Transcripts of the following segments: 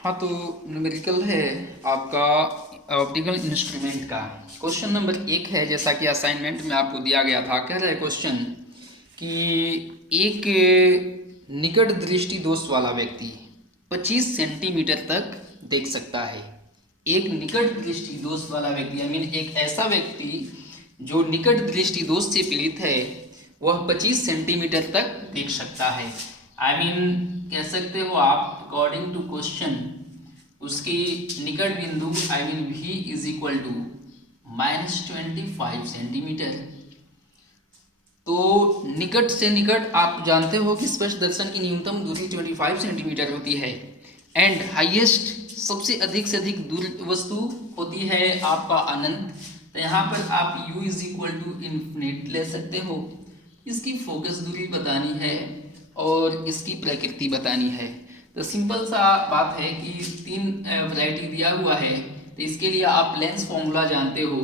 हाँ तो न्यूमेरिकल है आपका ऑप्टिकल इंस्ट्रूमेंट का। क्वेश्चन नंबर 1 है, जैसा कि असाइनमेंट में आपको दिया गया था। कह रहा है क्वेश्चन कि एक निकट दृष्टि दोष वाला व्यक्ति 25 सेंटीमीटर तक देख सकता है। एक निकट दृष्टि दोष वाला व्यक्ति, आई मीन एक ऐसा व्यक्ति जो निकट दृष्टि दोष से पीड़ित है, वह 25 सेंटीमीटर तक देख सकता है। आई मीन कह सकते हो आप, अकॉर्डिंग टू क्वेश्चन, उसकी निकट बिंदु I mean v is equal to -25 centimetre. तो निकट से निकट आप जानते हो कि स्पष्ट दर्शन की न्यूनतम दूरी 25 सेंटीमीटर होती है, एंड हाईएस्ट सबसे अधिक से अधिक दूर वस्तु होती है आपका अनंत। तो यहाँ पर आप u is equal to infinite ले सकते हो। इसकी फोकस दूरी बतानी है और इसकी प्रकृति बतानी है। तो सिंपल सा बात है कि 3 वैरायटी दिया हुआ है, तो इसके लिए आप लेंस फॉर्मूला जानते हो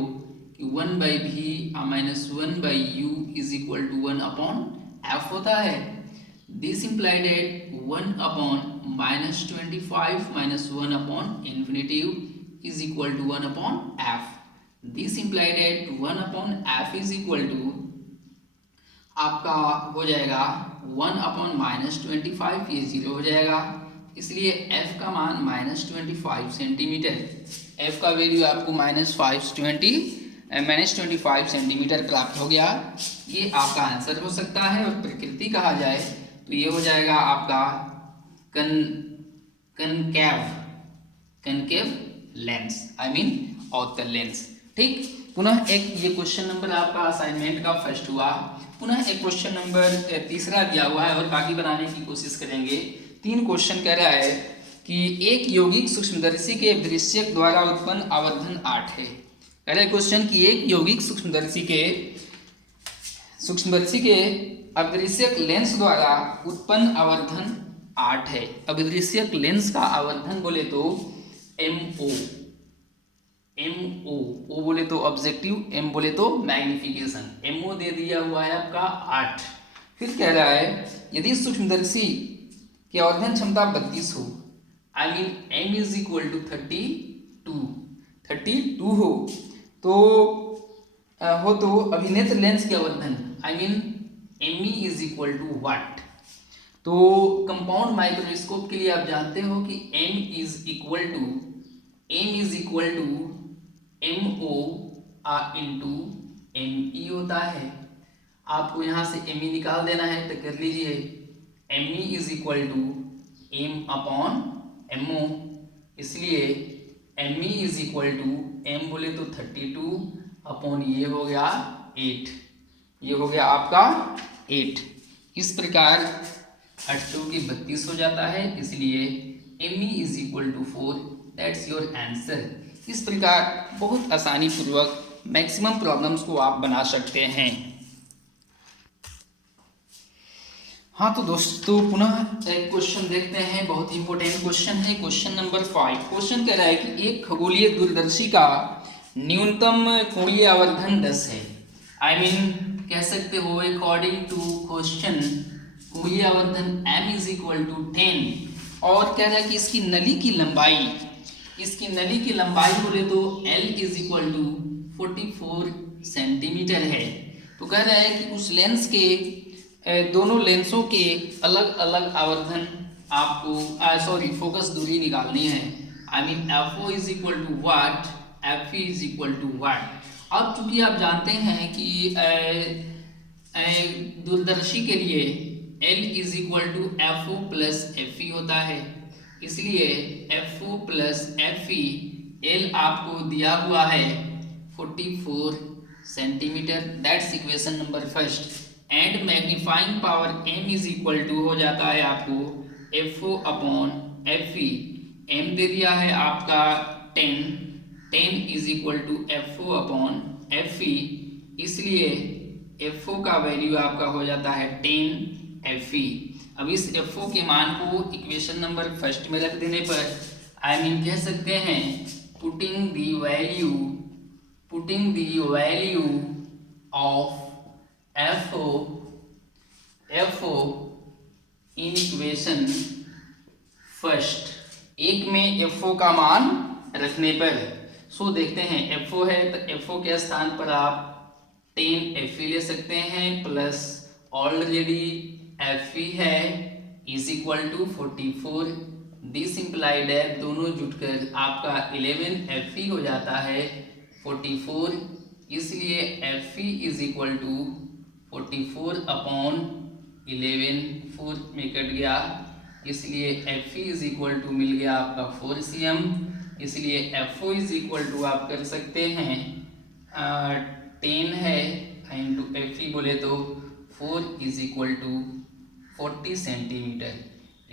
कि 1/v minus 1/u is equal to 1/f होता है। This implied at 1/-25 minus 1/infinitive is equal to 1/f। This implied at 1/f is equal to आपका हो जाएगा 1/-25, ये 0 हो जाएगा, इसलिए f का मान -25 सेंटीमीटर। f का वैल्यू आपको -25 सेंटीमीटर प्राप्त हो गया। ये आपका आंसर हो सकता है। और प्रकृति कहा जाए तो ये हो जाएगा आपका concave concave lens, I mean अवतल लेंस। ठीक, पुनः एक ये क्वेश्चन नंबर आपका असाइनमेंट का फर्स्ट हुआ। पुनः एक क्वेश्चन नंबर तीसरा दिया हुआ है और बाकी बनाने की कोशिश करेंगे। 3 क्वेश्चन कह रहा है कि एक यौगिक सूक्ष्मदर्शी के दृश्यक द्वारा उत्पन्न आवर्धन 8 है। कह रहा है क्वेश्चन कि एक यौगिक सूक्ष्मदर्शी के अदृश्यक लेंस द्वारा उत्पन्न आवर्धन 8 है। अदृश्यक लेंस का आवर्धन बोले तो MO बोले तो ऑब्जेक्टिव, M बोले तो मैग्निफिकेशन। MO दे दिया हुआ है आपका 8। फिर कह रहा है यदि सूक्ष्मदर्शी की आवर्धन क्षमता 32 हो, I mean M is equal to 32 हो तो अभिनेत्र लेंस की आवर्धन I mean ME is equal to what. तो कंपाउंड माइक्रोस्कोप के लिए आप जानते हो कि M is equal to MO into ME होता है। आपको यहाँ से ME निकाल देना है तो कर लीजिए। ME is equal to M/MO, इसलिए ME is equal to M बोले तो 32 अपॉन ये हो गया 8, ये हो गया आपका 8। इस प्रकार 8 की 32 हो जाता है, इसलिए ME is equal to 4। That's your answer. इस प्रकार बहुत आसानी पूर्वक मैक्सिमम प्रॉब्लम्स को आप बना सकते हैं। हाँ तो दोस्तों पुनः एक क्वेश्चन देखते हैं, बहुत इंपॉर्टेंट क्वेश्चन है। Question number 5। क्वेश्चन कह रहा है कि एक खगोलीय दूरदर्शी का न्यूनतम कोणीय आवर्धन 10 है। आई मीन कह सकते हो अकॉर्डिंग टू क्वेश्चन कोणीय आवर्धन m इज इक्वल टू 10। और कह रहा है कि इसकी नली की लंबाई बोले तो L is equal to 44 centimetre है। तो कह रहा है कि उस लेंस के दोनों लेंसों के अलग अलग आवर्धन आपको फोकस दूरी निकालनी है। I mean FO is equal to what, FE is equal to what. अब चूंकि आप जानते हैं कि दूरदर्शी के लिए L is equal to FO plus FE होता है, इसलिए FO प्लस FE L आपको दिया हुआ है 44 centimetre. That's equation number first. And magnifying power M is equal to हो जाता है आपको FO अपॉन FE। M दे दिया है आपका 10 is equal to FO upon FE, इसलिए FO का वैल्यू आपका हो जाता है 10 FE। अब इस FO के मान को इक्वेशन नंबर फर्स्ट में रख देने पर आई मीन कह सकते हैं putting the value of FO in equation first, एक में FO का मान रखने पर। सो देखते हैं, FO है तो FO के स्थान पर आप 10 Fe ले सकते हैं प्लस ऑलरेडी Fe है is equal to 44। This implied है दोनों जुटकर आपका 11 Fe हो जाता है 44, इसलिए Fe is equal to 44 upon 11, 4 में कट गया, इसलिए Fe इज इक्वल टू मिल गया आपका 4 cm। इसलिए FO इज इक्वल टू आप कर सकते हैं 10 है इंटू Fe बोले तो 4 इज इक्वल टू 40 सेंटीमीटर,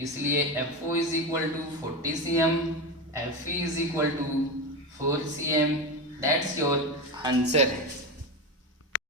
इसलिए FO is equal to 40 cm, Fe is equal to 4 cm। That's your answer.